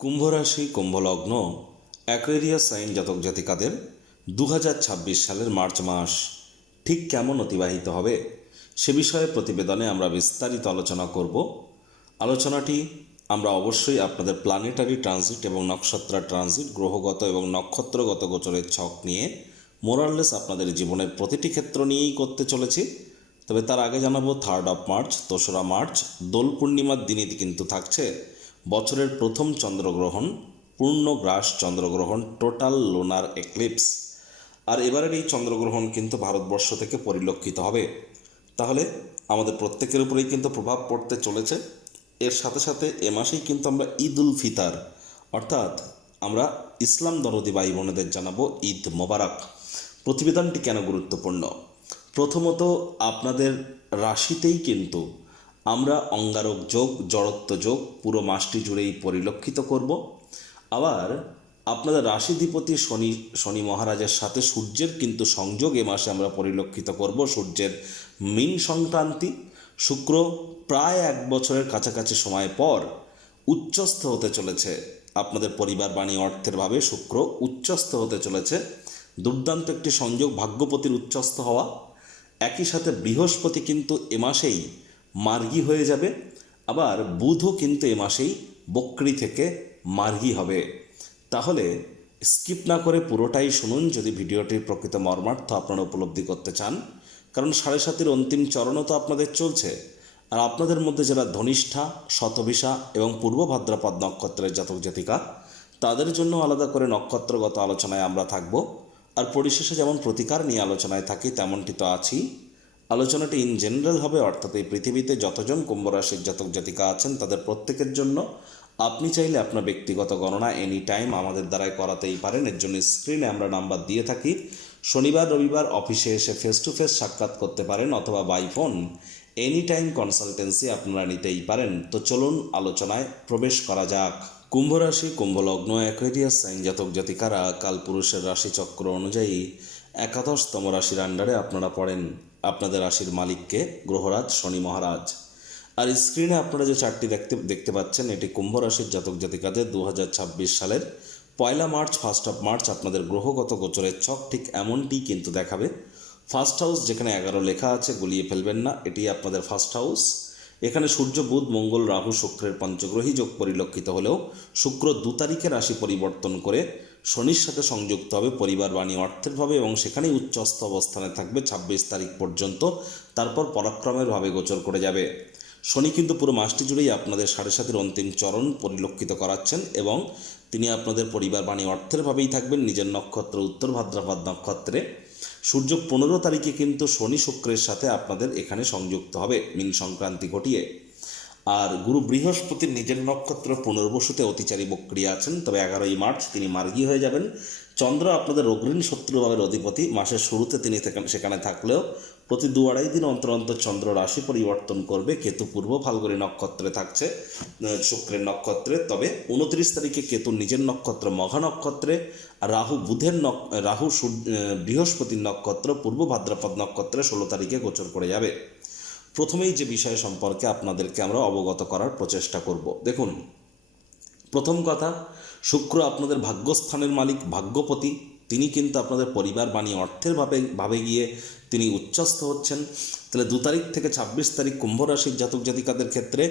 কুম্ভ রাশি কুম্ভ লগ্ন Aquarius sign জাতক জাতিকাদের 2026 সালের মার্চ মাস ঠিক কেমন অতিবাহিত হবে সে বিষয়ে প্রতিবেদনে আমরা বিস্তারিত আলোচনা করব। আলোচনাটি আমরা অবশ্যই আপনাদের প্ল্যানেটারি ট্রানজিট এবং নক্ষত্র ট্রানজিট গ্রহগত এবং নক্ষত্রগত গোচরের ছক নিয়ে মোরাললেস আপনাদের জীবনের প্রতিটি ক্ষেত্র নিয়েই করতে চলেছি। তবে তার আগে জানাবো 3 মার্চ 2রা মার্চ দোল পূর্ণিমার দিনই কিন্তু থাকছে বছরের প্রথম চন্দ্রগ্রহণ, পূর্ণ গ্রাস চন্দ্রগ্রহণ, টোটাল লোনার এক্লিপস। আর এবারের এই চন্দ্রগ্রহণ কিন্তু ভারতবর্ষ থেকে পরিলক্ষিত হবে। তাহলে আমাদের প্রত্যেকের উপরেই কিন্তু প্রভাব পড়তে চলেছে। এর সাথে সাথে এ মাসেই কিন্তু আমরা ঈদ উল ফিতর অর্থাৎ আমরা ইসলাম দরদি ভাই বোনেদের জানাবো ঈদ মোবারক। প্রতিবেদনটি কেন গুরুত্বপূর্ণ? প্রথমত আপনাদের রাশিতেই কিন্তু আমরা অঙ্গারক যোগ, জড়ত্ব যোগ পুরো মাসটি জুড়েই পরিলক্ষিত করব। আবার আপনাদের রাশিধিপতি শনি মহারাজের সাথে সূর্যের কিন্তু সংযোগ এ মাসে আমরা পরিলক্ষিত করব। সূর্যের মীন সংক্রান্তি, শুক্র প্রায় 1 বছরের কাছাকাছি সময় পর উচ্চস্থ হতে চলেছে। আপনাদের পরিবার বাণী অর্থের ভাবে শুক্র উচ্চস্থ হতে চলেছে। দুর্দান্ত একটি সংযোগ, ভাগ্যপতির উচ্চস্থ হওয়া। একই সাথে বৃহস্পতি কিন্তু এ মাসেই মার্গী হয়ে যাবে। আবার বুধও কিন্তু এ মাসেই বক্রী থেকে মার্গী হবে। তাহলে স্কিপ না করে পুরোটাই শুনুন যদি ভিডিওটির প্রকৃত মর্মার্থ আপনারা উপলব্ধি করতে চান। কারণ 7.5 অন্তিম চরণও তো আপনাদের চলছে। আর আপনাদের মধ্যে যারা ধনিষ্ঠা, শতভিষা এবং পূর্ব ভাদ্রপদ নক্ষত্রের জাতক জাতিকা, তাদের জন্য আলাদা করে নক্ষত্রগত আলোচনায় আমরা থাকব। আর পরিশেষে যেমন প্রতিকার নিয়ে আলোচনায় থাকি তেমনটি তো আছি। আলোচনাটি ইন জেনারেল হবে, অর্থাৎ এই পৃথিবীতে যতজন কুম্ভ রাশির জাতক জাতিকা আছেন তাদের প্রত্যেকের জন্য। আপনি চাইলে আপনার ব্যক্তিগত গণনা এনি টাইম আমাদের দ্বারাই করাতেই পারেন। এর জন্য স্ক্রিনে আমরা নাম্বার দিয়ে থাকি। শনিবার রবিবার অফিসে এসে ফেস টু ফেস সাক্ষাৎ করতে পারেন অথবা by phone any time consultancy আপনারা নিতেই পারেন। তো চলুন আলোচনায় প্রবেশ করা যাক। কুম্ভ রাশি কুম্ভ লগ্ন অ্যাকোয়ারিয়াস সাইন জাতক জাতিকারা কালপুরুষের রাশিচক্র অনুযায়ী 11তম রাশির আন্ডারে আপনারা পড়েন। আপনাদের রাশির মালিককে গ্রহরাজ শনি মহারাজ। আর স্ক্রিনে আপনারা যে চার্টটি দেখতে পাচ্ছেন এটি কুম্ভ রাশির জাতক জাতিকাদের 2026 সালের 1 মার্চ 1 মার্চ আপনাদের গ্রহগত গোচরের ছক ঠিক এমনটি কিন্তু দেখাবে। ফার্স্ট হাউস যেখানে 11 লেখা আছে গুলিয়ে ফেলবেন না, এটি আপনাদের ফার্স্ট হাউস। এখানে সূর্য, বুধ, মঙ্গল, রাহু, শুক্রের পঞ্চগ্রহী যোগ পরিলক্ষিত হলেও শুক্র 2 তারিখে রাশি পরিবর্তন করে শনির সাথে সংযুক্ত হবে পরিবার বাণী অর্থের ভাবে এবং সেখানেই উচ্চস্থ অবস্থানে থাকবে 26 তারিখ পর্যন্ত। তারপর পরাক্রমের ভাবে গোচর করে যাবে। শনি কিন্তু পুরো মাসটি জুড়েই আপনাদের 7.5 অন্তিম চরণ পরিলক্ষিত করাচ্ছেন এবং তিনি আপনাদের পরিবার বাণী অর্থের ভাবেই থাকবেন নিজের নক্ষত্র উত্তর ভাদ্রপদ নক্ষত্রে। সূর্য 15 তারিখে কিন্তু শনি শুক্রের সাথে আপনাদের এখানে সংযুক্ত হবে মীন সংক্রান্তি ঘটিয়ে। আর গুরু বৃহস্পতির নিজের নক্ষত্র পুনর্বসুতে অতিচারী বক্রী আছেন, তবে 11ই মার্চ তিনি মার্গী হয়ে যাবেন। চন্দ্র আপনাদের অগ্রণী শত্রুভাবের অধিপতি, মাসের শুরুতে তিনি সেখানে থাকলেও প্রতি 2-2.5 দিন অন্তর অন্তর চন্দ্র রাশি পরিবর্তন করবে। কেতু পূর্ব ফাল্গুনী নক্ষত্রে থাকছে শুক্রের নক্ষত্রে, তবে 29 তারিখে কেতু নিজের নক্ষত্র মঘা নক্ষত্রে, আর রাহু বৃহস্পতির নক্ষত্র পূর্ব ভাদ্রপদ নক্ষত্রে 16 তারিখে গোচর করে যাবে। প্রথমেই যে বিষয় সম্পর্কে আপনাদেরকে আমরা অবগত করার প্রচেষ্টা করব। দেখুন, প্রথম কথা, শুক্র আপনাদের ভাগ্যস্থানের মালিক, ভাগ্যপতি। তিনি কিন্তু আপনাদের পরিবার বাণী অর্থের ভাবে গিয়ে তিনি উচ্চস্থ হচ্ছেন। তাহলে 2 তারিখ থেকে 26 তারিখ কুম্ভ রাশির জাতক জাতিকাদের ক্ষেত্রে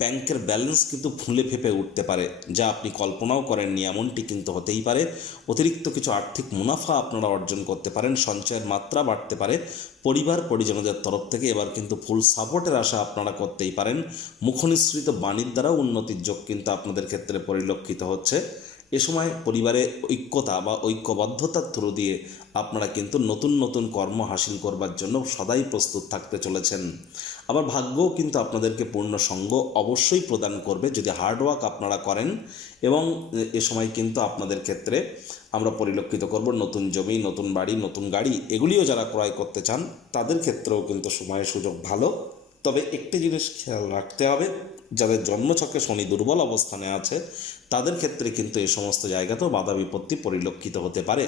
ব্যাংকের ব্যালেন্স কিন্তু ফুলে ফেঁপে উঠতে পারে, যা আপনি কল্পনাও করেননি এমনটি কিন্তু হতেই পারে। অতিরিক্ত কিছু আর্থিক মুনাফা আপনারা অর্জন করতে পারেন, সঞ্চয়ের মাত্রা বাড়তে পারে। পরিবার পরিজনদের তরফ থেকে এবার কিন্তু ফুল সাপোর্টের আশা আপনারা করতেই পারেন। মুখনিসৃত বাণীর দ্বারা উন্নতির যোগ কিন্তু আপনাদের ক্ষেত্রে পরিলক্ষিত হচ্ছে। এ সময় পরিবারে ঐক্যতা বা ঐক্যবদ্ধতার থ্রু দিয়ে আপনারা কিন্তু নতুন নতুন কর্ম হাসিল করবার জন্য সদাই প্রস্তুত থাকতে চলেছেন। আবার ভাগ্যও কিন্তু আপনাদেরকে পূর্ণ সঙ্গ অবশ্যই প্রদান করবে যদি হার্ডওয়ার্ক আপনারা করেন। এবং এ সময় কিন্তু আপনাদের ক্ষেত্রে আমরা পরিলক্ষিত করব নতুন জমি, নতুন বাড়ি, নতুন গাড়ি, এগুলিও যারা ক্রয় করতে চান তাদের ক্ষেত্রেও কিন্তু সময় সুযোগ ভালো। তবে একটি জিনিস খেয়াল রাখতে হবে, যাদের জন্মছকে শনি দুর্বল অবস্থানে আছে তাদের ক্ষেত্রে কিন্তু এই সমস্ত জায়গাতেও বাধা বিপত্তি পরিলক্ষিত হতে পারে।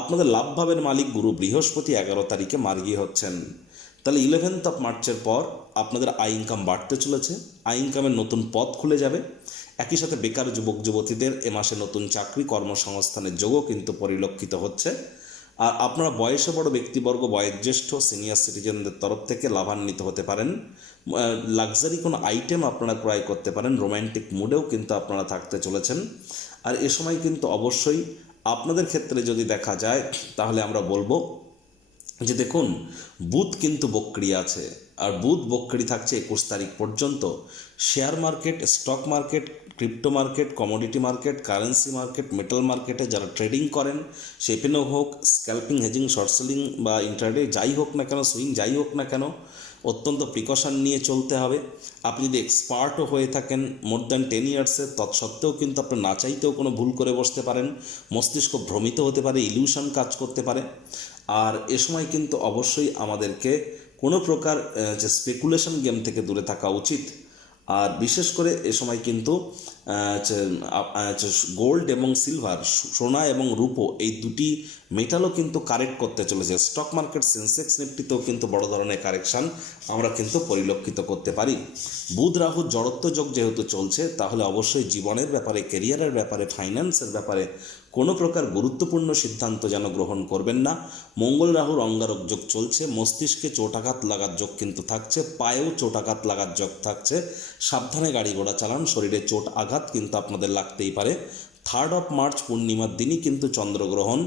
আপনাদের লাভ ভাবের মালিক গুরু বৃহস্পতি 11 তারিখে মার্গী হচ্ছেন। তাহলে 11 মার্চের পর আপনাদের আয় ইনকাম বাড়তে চলেছে, আয় ইনকামের নতুন পথ খুলে যাবে। একই সাথে বেকার যুবক যুবতীদের এ মাসে নতুন চাকরি কর্মসংস্থানের যোগও কিন্তু পরিলক্ষিত হচ্ছে। আর আপনারা বয়সে বড় ব্যক্তিবর্গ, বয়োজ্যেষ্ঠ সিনিয়র সিটিজেনদের তরফ থেকে লাভান্বিত হতে পারেন। লাক্সারি কোনো আইটেম আপনারা ক্রয় করতে পারেন। রোম্যান্টিক মুডেও কিন্তু আপনারা থাকতে চলেছেন। আর এ সময় কিন্তু অবশ্যই আপনাদের ক্ষেত্রে যদি দেখা যায় তাহলে আমরা বলবো যে দেখুন, বুধ কিন্তু বক্রি আছে, আর বুধ বক্রি থাকছে 21 তারিখ পর্যন্ত। Share market, stock market, crypto market, commodity market, currency market, metal মার্কেটে যারা ট্রেডিং করেন, সেপেনও হোক, স্ক্যাল্পিং, হেজিং, শর্ট সেলিং বা ইন্ট্রাডে যাই হোক না কেন, সুইং যাই হোক না কেন, অত্যন্ত প্রিকশন নিয়ে চলতে হবে। আপনি যদি এক্সপার্টও হয়ে থাকেন মোর দ্যান 10 ইয়ার্সের, তৎসত্ত্বেও কিন্তু আপনি না চাইতেও কোনো ভুল করে বসতে পারেন। মস্তিষ্ক ভ্রমিত হতে পারে, ইলিউশন কাজ করতে পারে। আর এ সময় কিন্তু অবশ্যই আমাদেরকে কোনো প্রকার যে স্পেকুলেশন গেম থেকে দূরে থাকা উচিত। আর বিশেষ করে এ সময় কিন্তু গোল্ড এবং সিলভার, সোনা এবং রূপো, এই দুটি মেটালও কিন্তু কারেক্ট করতে চলেছে। স্টক মার্কেট, সেন্সেক্স নিফটিতেও কিন্তু বড় ধরনের কারেকশান আমরা কিন্তু পরিলক্ষিত করতে পারি। বুধ রাহু জড়ত্ব যোগ যেহেতু চলছে, তাহলে অবশ্যই জীবনের ব্যাপারে, কেরিয়ারের ব্যাপারে, ফাইন্যান্সের ব্যাপারে কোনো প্রকার গুরুত্বপূর্ণ সিদ্ধান্ত যেন গ্রহণ করবেন না। মঙ্গল রাহুর অঙ্গারক যোগ চলছে, মস্তিষ্কে চোটাঘাত লাগার যোগ কিন্তু থাকছে, পায়েও চোটাঘাত লাগার যোগ থাকছে। সাবধানে গাড়ি ঘোড়া চালান, শরীরে চোট আঘাত কিন্তু আপনাদের লাগতেই পারে। 3 মার্চ পূর্ণিমার দিনই কিন্তু চন্দ্রগ্রহণ।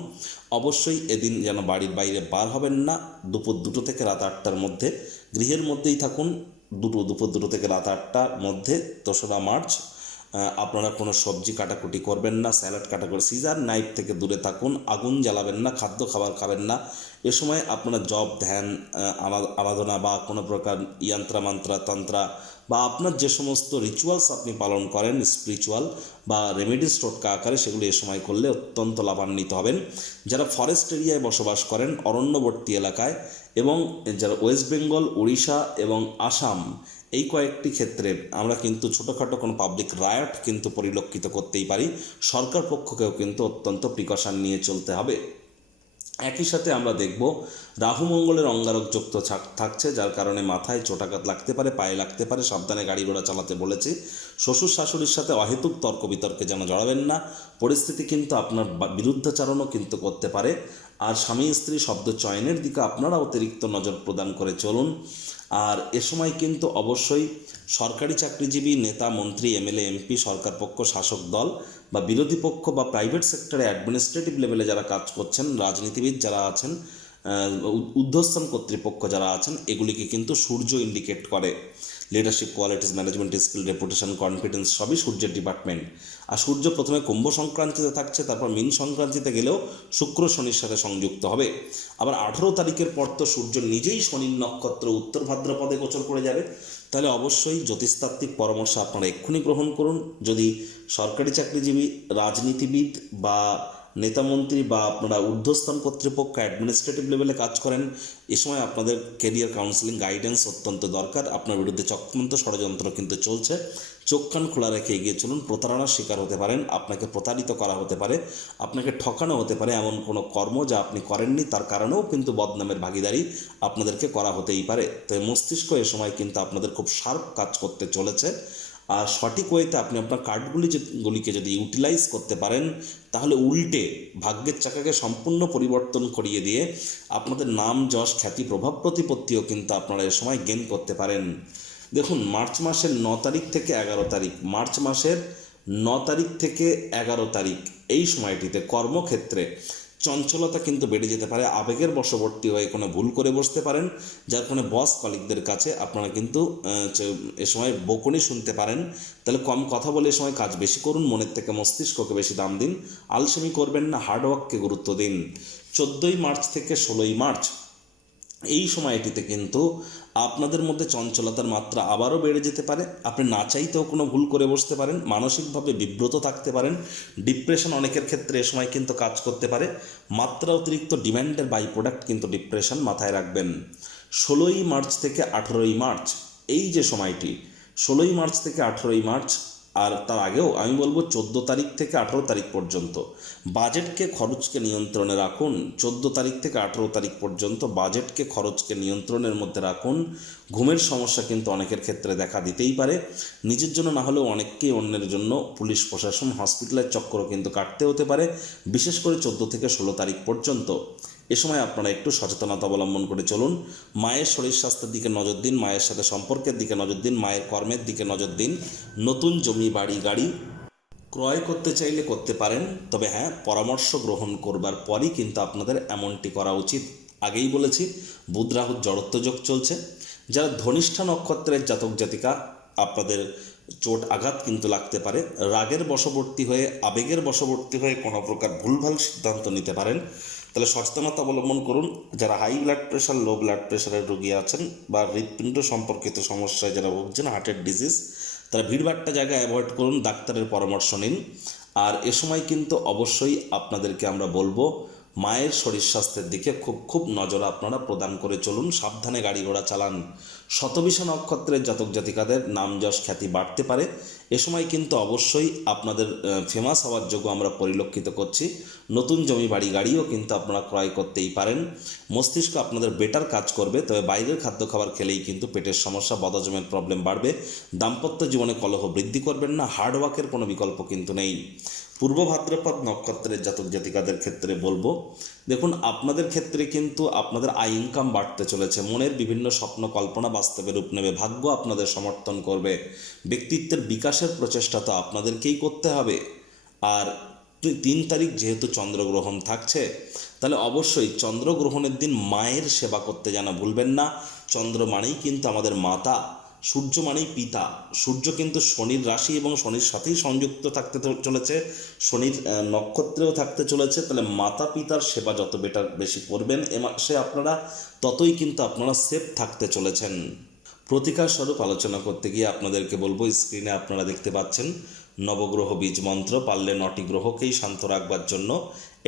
অবশ্যই এদিন যেন বাড়ির বাইরে বার হবেন না। দুপুর 2টো থেকে রাত 8টার মধ্যে গৃহের মধ্যেই থাকুন। দুপুর 2টো থেকে রাত 8টার মধ্যে 2রা মার্চ আপনারা কোনো সবজি কাটাকুটি করবেন না, স্যালাড কাটাকুটি, সিজার নাইফ থেকে দূরে থাকুন, আগুন জ্বালাবেন না, খাদ্য খাবার খাবেন না। এ সময় আপনারা জপ, ধ্যান, আরাধনা বা কোনো প্রকার ইয়ান্ত্রা, মান্ত্রা, তন্ত্রা বা আপনার যে সমস্ত রিচুয়ালস আপনি পালন করেন, স্পিরিচুয়াল বা রেমেডিস টোটকা আকারে, সেগুলো এ সময় করলে অত্যন্ত লাভান্বিত হবেন। যারা ফরেস্ট এরিয়ায় বসবাস করেন, অরণ্যবর্তী এলাকায়, এবং যারা ওয়েস্ট বেঙ্গল, উড়িষ্যা এবং আসাম, এই কয়েকটি ক্ষেত্রে আমরা কিন্তু ছোটোখাটো কোনো পাবলিক রায়ট কিন্তু পরিলক্ষিত করতেই পারি। সরকার পক্ষকেও কিন্তু অত্যন্ত প্রিকশন নিয়ে চলতে হবে। একই সাথে আমরা দেখব রাহু মঙ্গলের অঙ্গারক যুক্ত থাকছে, যার কারণে মাথায় চোটাঘাত লাগতে পারে, পায়ে লাগতে পারে। সাবধানে গাড়ি ঘোড়া চালাতে বলেছি। শ্বশুর শাশুড়ির সাথে অহেতুক তর্ক বিতর্কে যেন জড়াবেন না। পরিস্থিতি কিন্তু আপনার বিরুদ্ধাচারণও কিন্তু করতে পারে। আর স্বামী স্ত্রী শব্দ চয়নের দিকে আপনারা অতিরিক্ত নজর প্রদান করে চলুন। আর এ সময় কিন্তু অবশ্যই সরকারি চাকরিজীবী, নেতা, মন্ত্রী, এমএলএ, এমপি, সরকার পক্ষ, শাসক দল বা বিরোধী পক্ষ বা প্রাইভেট সেক্টরে অ্যাডমিনিস্ট্রেটিভ লেভেলে যারা কাজ করছেন, রাজনীতিবিদ যারা আছেন, ঊর্ধ্বস্থান কর্তৃপক্ষ যারা আছেন, এগুলিকে কিন্তু সূর্য ইন্ডিকেট করে। Leadership qualities, management skill, reputation, confidence সবই সূর্যের ডিপার্টমেন্ট। আর সূর্য প্রথমে কুম্ভ সংক্রান্তিতে থাকছে, তারপর মীন সংক্রান্তিতে গেলেও শুক্র শনির সাথে সংযুক্ত হবে। আবার 18 তারিখের পর তো সূর্য নিজেই শনির নক্ষত্র উত্তর ভাদ্রপদে গোচর করে যাবে। তাহলে অবশ্যই জ্যোতিষতাত্ত্বিক পরামর্শ আপনারা এক্ষুনি গ্রহণ করুন। যদি সরকারি চাকরিজীবী, রাজনীতিবিদ বা নেতামন্ত্রী বা আপনারা ঊর্ধ্বস্থান কর্তৃপক্ষ অ্যাডমিনিস্ট্রেটিভ লেভেলে কাজ করেন, এ সময় আপনাদের কেরিয়ার কাউন্সেলিং গাইডেন্স অত্যন্ত দরকার। আপনার বিরুদ্ধে চক্রান্ত ষড়যন্ত্র কিন্তু চলছে, চোখ কান খোলা রেখে এগিয়ে চলুন। প্রতারণার শিকার হতে পারেন, আপনাকে প্রতারিত করা হতে পারে, আপনাকে ঠকানো হতে পারে। এমন কোনো কর্ম যা আপনি করেননি তার কারণেও কিন্তু বদনামের ভাগিদারি আপনাদেরকে করা হতেই পারে। তাই মস্তিষ্ক এ সময় কিন্তু আপনাদের খুব শার্প কাজ করতে চলেছে। আর সঠিক ওয়েতে আপনি আপনার কার্ডগুলিকে যদি ইউটিলাইজ করতে পারেন, তাহলে উল্টে ভাগ্যের চাকাকে সম্পূর্ণ পরিবর্তন করিয়ে দিয়ে আপনাদের নাম, যশ, খ্যাতি, প্রভাব প্রতিপত্তিও কিন্তু আপনারা এ সময় গেইন করতে পারেন। দেখুন, মার্চ মাসের 9 তারিখ থেকে 11 তারিখ, মার্চ মাসের 9 তারিখ থেকে 11 তারিখ এই সময়টিতে কর্মক্ষেত্রে চঞ্চলতা কিন্তু বেড়ে যেতে পারে। আবেগের বশবর্তী হয়ে কোনো ভুল করে বসতে পারেন, যার কারণে বস কলিগদের কাছে আপনারা কিন্তু এ সময় বকুনি শুনতে পারেন। তাহলে কম কথা বলে এ সময় কাজ বেশি করুন, মনের থেকে মস্তিষ্ককে বেশি দাম দিন, আলসেমি করবেন না, হার্ডওয়ার্ককে গুরুত্ব দিন। 14 মার্চ থেকে 16 মার্চ এই সময়টিতে কিন্তু আপনাদের মধ্যে চঞ্চলতার মাত্রা আবারও বেড়ে যেতে পারে। আপনি না চাইতেও কোনো ভুল করে বসতে পারেন, মানসিকভাবে বিব্রত থাকতে পারেন। ডিপ্রেশন অনেকের ক্ষেত্রে এ সময় কিন্তু কাজ করতে পারে। মাত্রা অতিরিক্ত ডিম্যান্ডের বাই প্রোডাক্ট কিন্তু ডিপ্রেশন, মাথায় রাখবেন। 16 মার্চ থেকে 18 মার্চ এই যে সময়টি, 16 মার্চ থেকে 18 মার্চ, আর তার আগেও আমি বলবো 14 তারিখ থেকে 18 তারিখ পর্যন্ত বাজেটকে, খরচকে নিয়ন্ত্রণে রাখুন। 14 তারিখ থেকে 18 তারিখ পর্যন্ত বাজেটকে, খরচকে নিয়ন্ত্রণের মধ্যে রাখুন। ঘুমের সমস্যা কিন্তু অনেকের ক্ষেত্রে দেখা দিতেই পারে। নিজের জন্য না হলেও অনেককেই অন্যের জন্য পুলিশ প্রশাসন হসপিটালের চক্করও কিন্তু কাটতে হতে পারে, বিশেষ করে 14 থেকে 16 তারিখ পর্যন্ত। এ সময় আপনারা একটু সচেতনতা অবলম্বন করে চলুন। মায়ের শরীর স্বাস্থ্যের দিকে নজর দিন, মায়ের সাথে সম্পর্কের দিকে নজর দিন, মায়ের কর্মের দিকে নজর দিন। নতুন জমি বাড়ি গাড়ি ক্রয় করতে চাইলে করতে পারেন, তবে হ্যাঁ, পরামর্শ গ্রহণ করবার পরই কিন্তু আপনাদের এমনটি করা উচিত। আগেই বলেছি, বুধ রাহুর জড়ত্ব যোগ চলছে। যারা ধনিষ্ঠা নক্ষত্রের জাতক জাতিকা, আপনাদের চোট আঘাত কিন্তু লাগতে পারে। রাগের বশবর্তী হয়ে, আবেগের বশবর্তী হয়ে কোনো প্রকার ভুলভাল সিদ্ধান্ত নিতে পারেন। তাহলে সচেতনতা অবলম্বন করুন। যারা high blood pressure, low blood প্রেশারের রোগী আছেন বা হৃৎপিণ্ড সম্পর্কিত সমস্যায় যারা ভুগছেন, হার্টের ডিজিজ, তারা ভিড়ভাট্টা জায়গায় অ্যাভয়েড করুন, ডাক্তারের পরামর্শ নিন। আর এ সময় কিন্তু অবশ্যই আপনাদেরকে আমরা বলবো, মায়ের শরীর স্বাস্থ্যের দিকে খুব নজর আপনারা প্রদান করে চলুন, সাবধানে গাড়ি ঘোড়া চালান। শতবিশা নক্ষত্রের জাতক জাতিকাদের নাম যশ খ্যাতি বাড়তে পারে। এ সময় কিন্তু অবশ্যই আপনাদের ফেমাস হওয়ার যোগ্য আমরা পরিলক্ষিত করছি। নতুন জমি বাড়ি গাড়িও কিন্তু আপনারা ক্রয় করতেই পারেন। মস্তিষ্ক আপনাদের বেটার কাজ করবে, তবে বাইরের খাদ্য খাবার খেলেই কিন্তু পেটের সমস্যা, বদহজমের প্রবলেম বাড়বে। দাম্পত্য জীবনে কলহ বৃদ্ধি করবেন না, হার্ডওয়ার্কের কোনো বিকল্প কিন্তু নেই। পূর্ব ভাদ্রপদ নক্ষত্রের জাতক জাতিকাদের ক্ষেত্রে বলবো, দেখুন আপনাদের ক্ষেত্রে কিন্তু আপনাদের আয় ইনকাম বাড়তে চলেছে। মনের বিভিন্ন স্বপ্ন কল্পনা বাস্তবে রূপ নেবে, ভাগ্য আপনাদের সমর্থন করবে। ব্যক্তিত্বের বিকাশের প্রচেষ্টা তো আপনাদেরকেই করতে হবে। আর 3 তারিখ যেহেতু চন্দ্রগ্রহণ থাকছে, তাহলে অবশ্যই চন্দ্রগ্রহণের দিন মায়ের সেবা করতে যেন ভুলবেন না। চন্দ্র মানেই কিন্তু আমাদের মাতা, সূর্য মানেই পিতা। সূর্য কিন্তু শনির রাশি এবং শনির সাথেই সংযুক্ত থাকতে চলেছে, শনির নক্ষত্রেও থাকতে চলেছে। তাহলে মাতা পিতার সেবা যত বেশি করবেন এ মাসে আপনারা, ততই কিন্তু আপনারা সেফ থাকতে চলেছেন। প্রতিকার স্বরূপ আলোচনা করতে গিয়ে আপনাদেরকে বলবো, স্ক্রিনে আপনারা দেখতে পাচ্ছেন নবগ্রহ বীজ মন্ত্র, পারলে 9টি গ্রহকেই শান্ত রাখবার জন্য।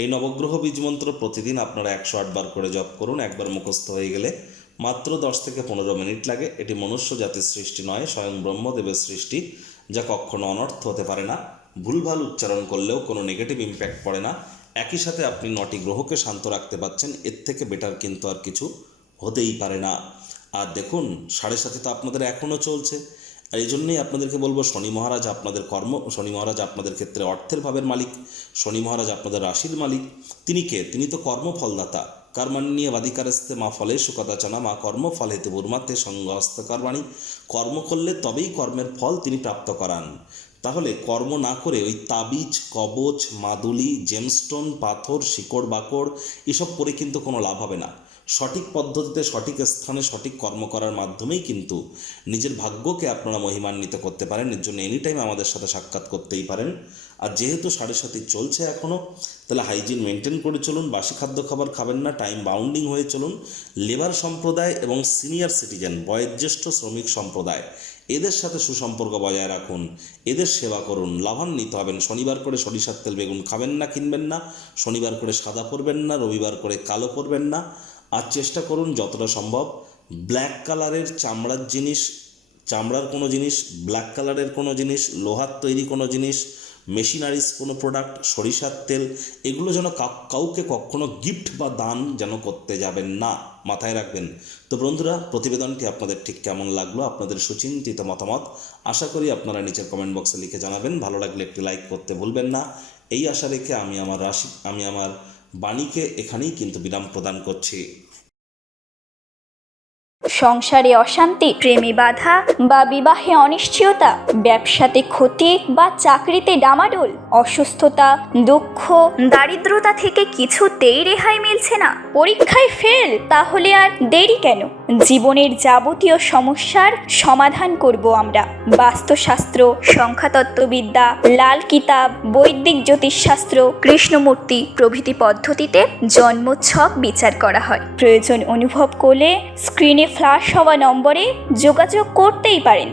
এই নবগ্রহ বীজ মন্ত্র প্রতিদিন আপনারা 108 বার করে জপ করুন। একবার মুখস্থ হয়ে গেলে মাত্র 10 থেকে 15 মিনিট লাগে। এটি মনুষ্য জাতির সৃষ্টি নয়, স্বয়ং ব্রহ্মদেবের সৃষ্টি, যা কখনো অনর্থ হতে পারে না। ভুলভাল উচ্চারণ করলেও কোনো নেগেটিভ ইম্প্যাক্ট পড়ে না। একই সাথে আপনি 9টি গ্রহকে শান্ত রাখতে পারছেন, এর থেকে বেটার কিন্তু আর কিছু হতেই পারে না। আর দেখুন, 7.5 তো আপনাদের এখনও চলছে। আর এই জন্যই আপনাদেরকে বলবো, শনি মহারাজ আপনাদের শনি মহারাজ আপনাদের ক্ষেত্রে অর্থের ভাবের মালিক, শনি মহারাজ আপনাদের রাশির মালিক। তিনি কে? তিনি তো কর্মফলদাতা। কর্মাণ্যে বাধিকারস্তে মা ফলেষু কদাচনা মা কর্মফল হেতু বুর্মাতে সঙ্গহস্ত কর্মাণি। কর্ম করলে তবেই কর্মের ফল তিনি প্রাপ্ত করান। তাহলে কর্ম না করে ওই তাবিজ, কবচ, মাদুলি, জেমস্টোন, পাথর, শিকড় বাকড় এসব করে কিন্তু কোনো লাভ হবে না। সঠিক পদ্ধতিতে, সঠিক স্থানে, সঠিক কর্ম করার মাধ্যমেই কিন্তু নিজের ভাগ্যকে আপনারা মহিমান্বিত করতে পারেন। এর জন্য এনি টাইম আমাদের সাথে সাক্ষাৎ করতেই পারেন। আর যেহেতু 7.5 চলছে এখনও, তাহলে হাইজিন মেনটেন করে চলুন, বাসি খাদ্য খাবার খাবেন না, টাইম বাউন্ডিং হয়ে চলুন। লেবার সম্প্রদায় এবং সিনিয়র সিটিজেন, বয়োজ্যেষ্ঠ শ্রমিক সম্প্রদায়, এদের সাথে সুসম্পর্ক বজায় রাখুন, এদের সেবা করুন, লাভান্বিত হবেন। শনিবার করে সরিষার তেল বেগুন খাবেন না, কিনবেন না। শনিবার করে সাদা পরবেন না, রবিবার করে কালো পরবেন না। আর চেষ্টা করুন যতটা সম্ভব ব্ল্যাক কালারের চামড়ার জিনিস, চামড়ার কোনো জিনিস, ব্ল্যাক কালারের কোনো জিনিস, লোহার তৈরি কোনো জিনিস, মেশিনারিজ কোনো প্রোডাক্ট, সরিষার তেল, এগুলো যেন কাউকে কখনো গিফট বা দান যেন করতে যাবেন না, মাথায় রাখবেন। তো বন্ধুরা, প্রতিবেদনটি আপনাদের ঠিক কেমন লাগলো, আপনাদের সুচিন্তিত মতামত আশা করি আপনারা নিচের কমেন্ট বক্সে লিখে জানাবেন। ভালো লাগলে একটি লাইক করতে ভুলবেন না। এই আশা রেখে আমি আমার বাণীকে এখানেই কিন্তু বিরাম প্রদান করছি। সংসারে অশান্তি, প্রেমে বাধা বা বিবাহে অনিশ্চয়তা, ব্যবসাতে ক্ষতি বা চাকরিতে ডামাডোল, অসুস্থতা, দুঃখ, দারিদ্রতা থেকে কিছুতেই রেহাই মিলছে না, পরীক্ষায় ফেল, তাহলে আর দেরি কেন? জীবনের যাবতীয় সমস্যার সমাধান করব আমরা। বাস্তুশাস্ত্র, সংখ্যাতত্ত্ববিদ্যা, লাল কিতাব, বৈদিক জ্যোতিষশাস্ত্র, কৃষ্ণমূর্তি প্রভৃতি পদ্ধতিতে জন্মছক বিচার করা হয়। প্রয়োজন অনুভব করলে স্ক্রিনে ফ্ল্যাশ হওয়া নম্বরে যোগাযোগ করতেই পারেন।